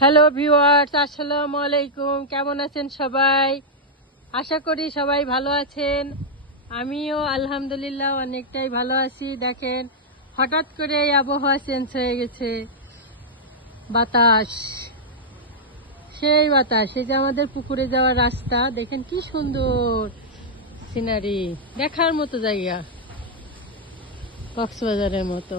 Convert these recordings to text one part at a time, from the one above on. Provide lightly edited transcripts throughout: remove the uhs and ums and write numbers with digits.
Hello viewers, আসসালামু আলাইকুম। কেমন আছেন সবাই? আশা করি সবাই ভালো আছেন। আমিও আলহামদুলিল্লাহ অনেকটাই ভালো আছি। দেখেন, হঠাৎ করে এই আবহাওয়া চেঞ্জ হয়ে গেছে। বাতাস, সেই বাতাস। এই যে আমাদের পুকুরে যাওয়ার রাস্তা, দেখেন কি সুন্দর সিনারি, দেখার মতো জায়গা, কক্সবাজারের মতো।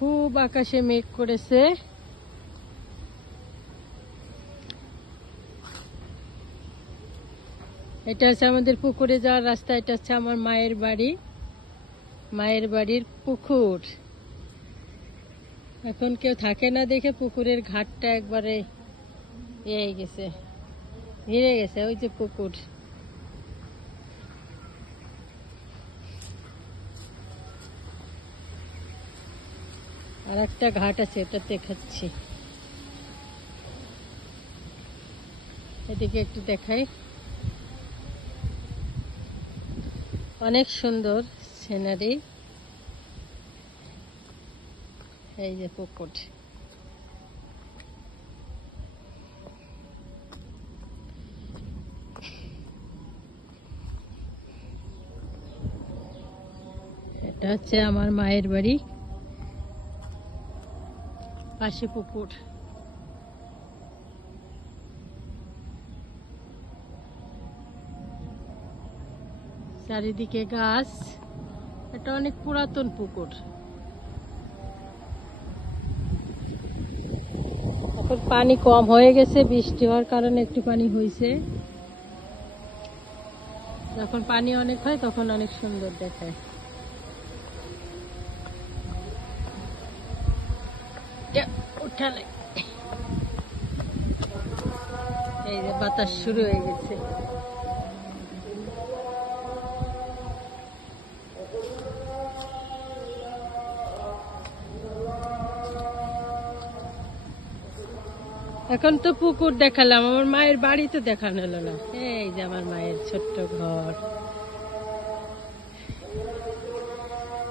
খুব আকাশে মেঘ করেছে। এটা হচ্ছে আমাদের পুকুরে যাওয়ার রাস্তা। এটা হচ্ছে আমার মায়ের বাড়ি, মায়ের বাড়ির পুকুর। এখন কেউ থাকে না দেখে পুকুরের ঘাটটা একবারে ইয়ে গেছে, ঘিরে গেছে। ওই যে পুকুর, আর একটা ঘাট আছে, এটা দেখাচ্ছি। এদিকে একটু দেখাই, অনেক সুন্দর সিনারি। এই যে পুকুর, এটা হচ্ছে আমার মায়ের বাড়ি, পাশে পুকুর। চারিদিকে গাছ। এটা অনেক পুরাতন পুকুর। এখন পানি কম হয়ে গেছে, বৃষ্টি হওয়ার কারণে একটু পানি হয়েছে। যখন পানি অনেক হয় তখন অনেক সুন্দর দেখায়। উঠালে এই যে বাতাস শুরু হয়ে গেছে। এখন তো পুকুর দেখালাম, আমার মায়ের বাড়ি তো দেখানো হলো না। এই যে আমার মায়ের ছোট্ট ঘর।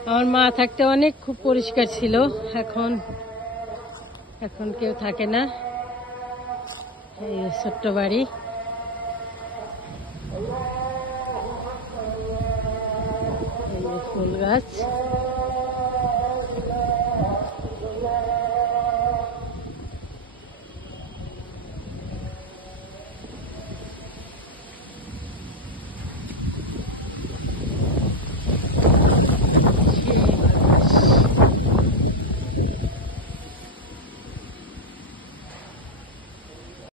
আমার মা থাকতে অনেক খুব পরিষ্কার ছিল, এখন এখন কেউ থাকে না। এই ছোট্ট বাড়ি, এই যে ফুল গাছ।